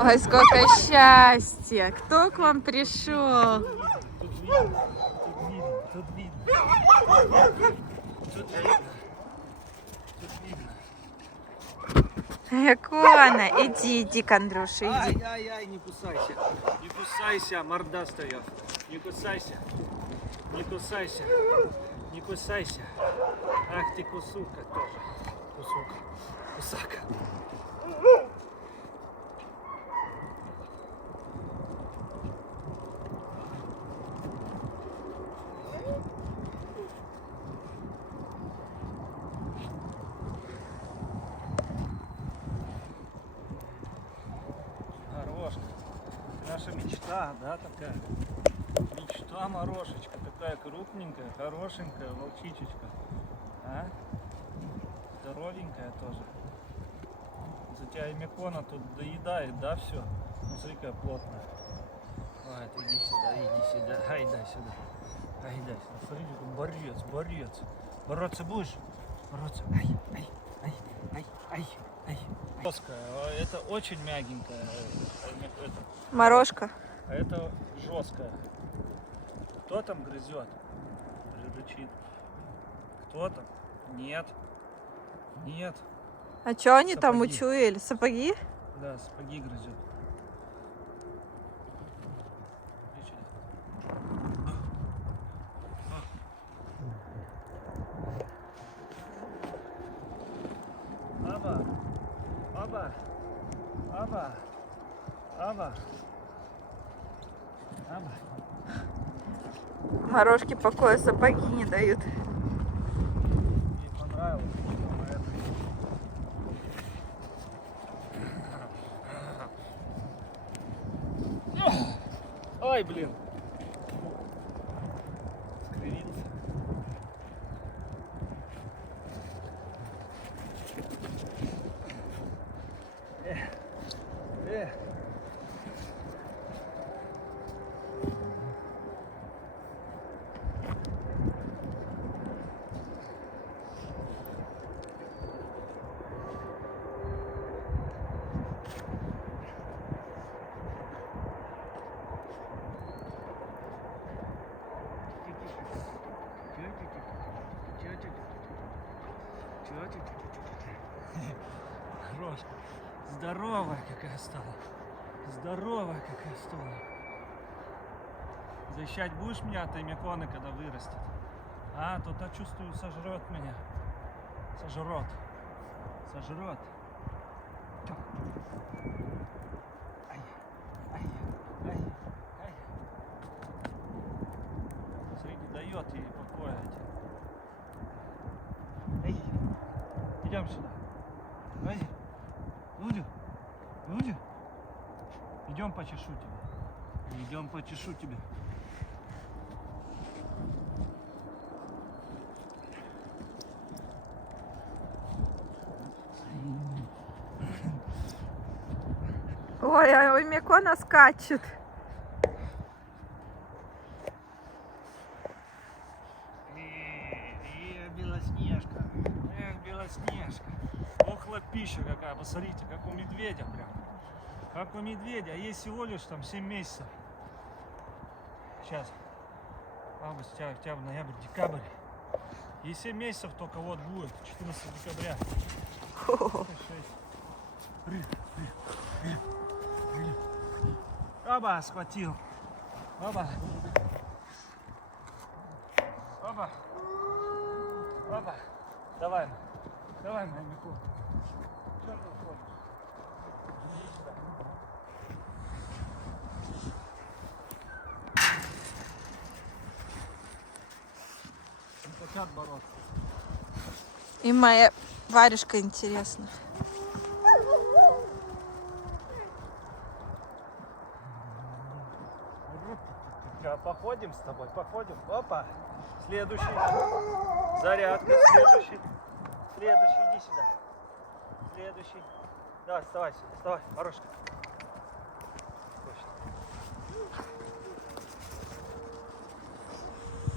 Ой, сколько счастья! Кто к вам пришел? Тут видно, тут видно. Тут видно. Кона, иди, к Андрюше, иди. Ай, не кусайся. Не кусайся, мордастая. Не кусайся. Не кусайся. Не кусайся. Ах ты кусука тоже. Кусак. Морошка. Наша мечта, да, такая? Мечта, Морошечка. Такая крупненькая, хорошенькая волчичечка. А? Здоровенькая тоже. За тебя и Мекона тут доедает, да, все? Ну, смотри, какая плотная. Ой, ты иди сюда. Ай, дай сюда. Смотри, борец. Бороться будешь? Бороться. Ай. Жесткая. Это очень мягенькая. Морошка. А это жесткая. Кто там грызет? Рычит. Кто там? Нет. А что они там Сапоги. учуяли? Сапоги? Да, сапоги грызет. Аба. Морошке покоя сапоги не дают. Ей понравилось. Ай, блин. Скривится. Хорош. Здоровая какая стала. Защищать будешь меня от Меконы, когда вырастет? А, то чувствую, сожрет меня. Сожрет. Ай. Смотри, не дает ей покоя. Эй, идем сюда. Давай. Лудю. Идем почешу тебя. Ой, а Мекона скачет. Белоснежка. Ох, лапища какая, посмотрите, как у медведя прям. Как у медведя, а ей всего лишь там 7 месяцев. Сейчас. Август, октябрь, ноябрь, декабрь. Ей 7 месяцев только вот будет, 14 декабря. 6. Оба, схватил. Оба. Давай, моя Мику. Что ты уходишь? Иди сюда. Не хотят бороться. И моя варежка интересна. Походим с тобой, походим. Опа. Следующий. Зарядка. Следующий. Иди сюда. Следующий. Давай, вставай. Морошка.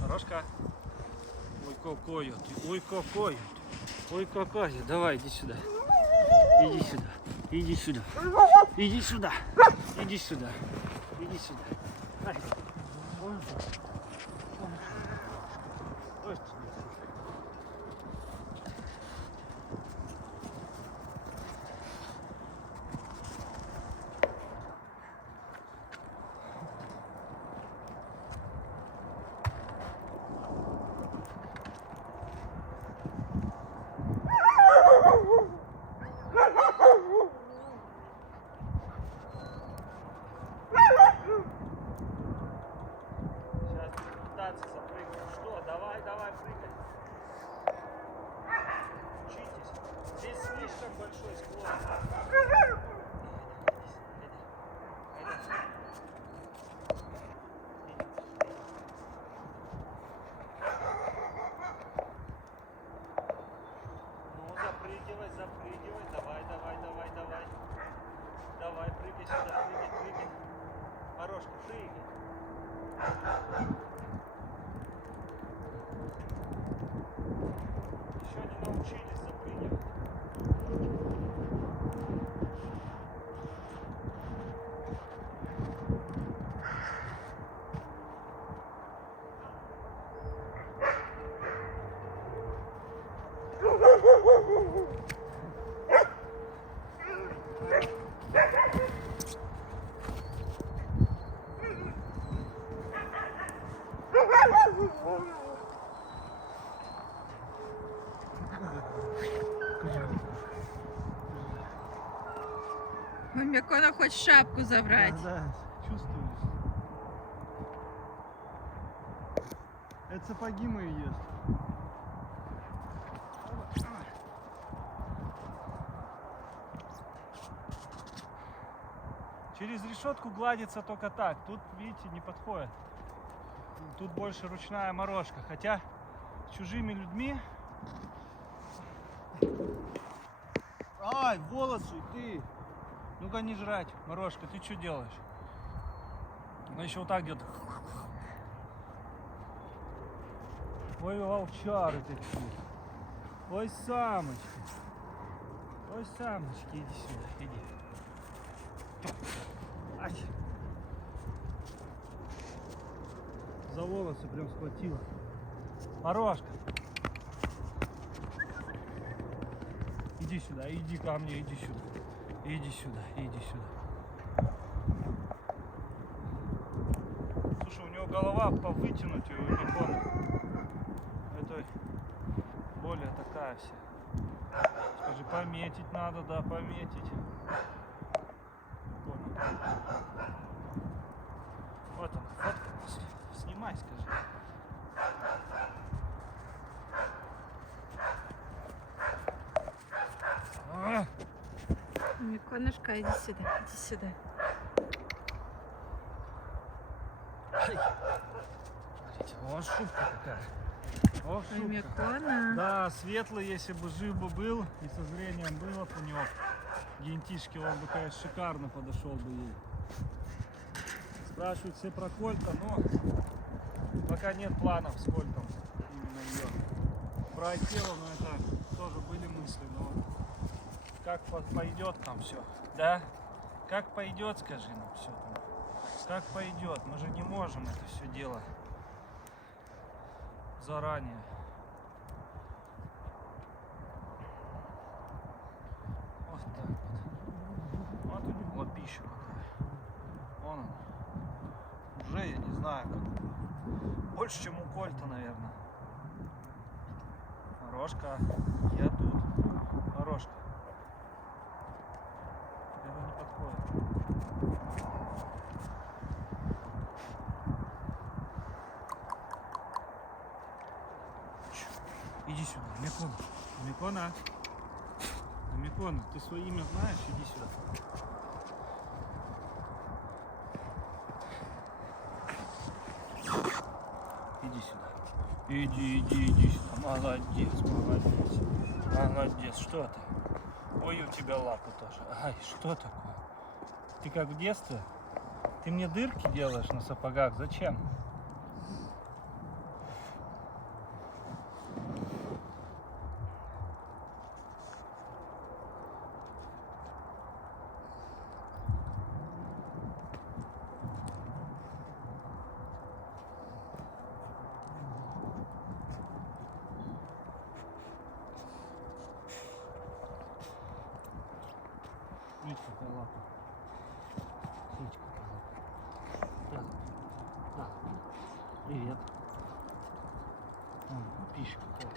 Морошка. Ой, какой ты. Ой, какая. Давай, иди сюда. Иди сюда. Иди сюда. Иди сюда. Иди сюда. Иди сюда. Ай. Вон сюда. Вон сюда. Вот сюда. Сейчас будем пытаться запрыгнуть. Что? Давай, давай, прыгай. Учитесь. Здесь слишком большой склон. Ну, запрыгивай, запрыгивай. Давай, давай, давай, давай. Давай, прыгай сюда, прыгай, прыгай. Морошка, прыгай. Еще не научились запрыгивать. Ой, Микона хочет шапку забрать. Да, чувствуешь. Это сапоги мои есть. Через решетку гладится только так. Тут, видите, не подходит. Тут больше ручная морожка. Хотя с чужими людьми... Ай, волосы, ты! Ну-ка не жрать, морожка, ты что делаешь? Ну еще вот так где-то. Ой, волчары такие. Ой, самочки. Ой, самочки, иди сюда, иди. Ай. За волосы прям схватила. Морожка. Иди сюда, иди ко мне, иди сюда. Иди сюда, иди сюда. Слушай, у него голова повытянуть, у Микона. Это более такая вся. Скажи, пометить надо, да, пометить. Вот он, фотка. Снимай, скажи. Миконушка, иди сюда, иди сюда. Смотрите, вот шубка какая. Вот Ой, шубка. Микона. Да, светлый, если бы жив бы был и со зрением было бы у него генетически, он бы, конечно, шикарно подошел бы ей. Спрашивают все про Кольта, но пока нет планов с Кольтом именно ее. Про тело, но это тоже были мысли, но как пойдет там все, да? Как пойдет, скажи нам все там. Как пойдет? Мы же не можем это все дело заранее. Вот так вот. Вот у него вот пища какая. Вон он. Уже я не знаю как. Больше, чем у Кольта, наверное. Морошка, я тут. Морошка. Это не подходит. Иди сюда, Микона. Микона. Микона, ты свое имя знаешь? Иди сюда. Иди сюда. Иди сюда. Молодец, молодец. Молодец. Что ты? Ой, у тебя лапы тоже. Ай, что такое? Ты как в детстве? Ты мне дырки делаешь на сапогах? Зачем? Смотрите, какая лапа. Смотрите, какая лапа. Да. Да. Привет. Пища какая.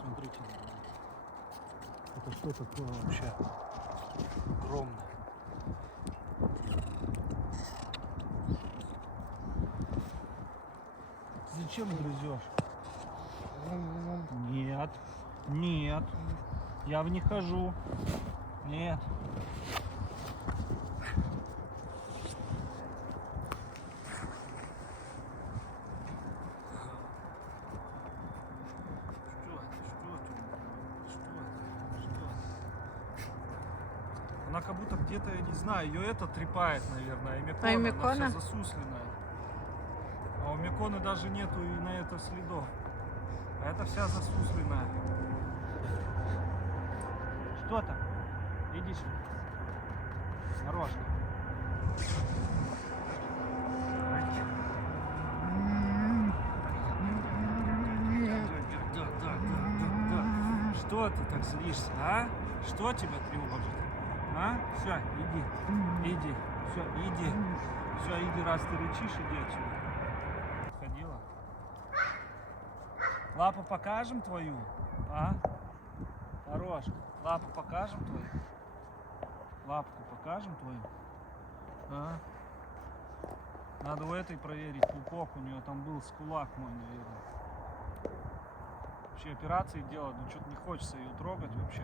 Смотрите. Это что такое вообще? Огромное. Зачем грызешь? Нет. Нет. Я в них хожу. Нет. Она как будто где-то, я не знаю, ее это трепает, наверное, А эмикона, она эмикона? вся засусленная. А у меконы даже нету и на это следов. А это вся засусленная. Что там? Иди сюда. Нарочно. Да. Что ты так злишься, а? Что тебя тревожит? А? Все, иди. Иди. Все, иди. Все, иди, раз ты рычишь, иди отсюда. Ходила? Лапу покажем твою? А? Хорош. Лапу покажем твою? Лапку покажем твою? А? Надо у этой проверить пупок, у нее там был скулак мой, наверное. Вообще операции делать, но что-то не хочется ее трогать вообще.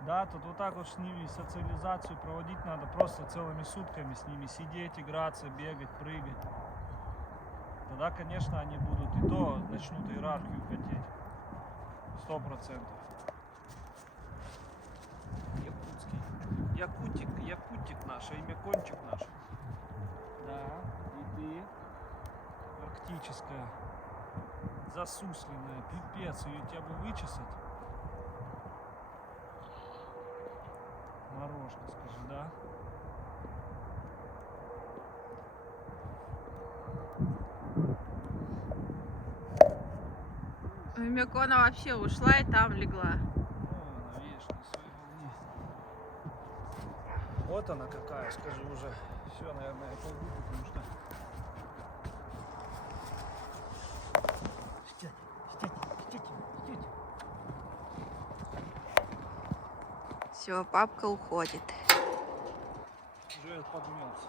Да, тут вот так вот с ними социализацию проводить надо, просто целыми сутками с ними сидеть, играться, бегать, прыгать. Тогда, конечно, они будут и то начнут иерархию хотеть. 100%. Якутский. Якутик наш, имякончик наш. Да, и ты арктическая, засусленная, пипец, ее тебя бы вычесать. Нарочно, скажи, да? Мекона вообще ушла и там легла. Она, видишь, на своей волне. Вот она какая, скажи уже. Все, наверное, я пойду, потому что... Стять. Все, папка уходит. Уже подмялся.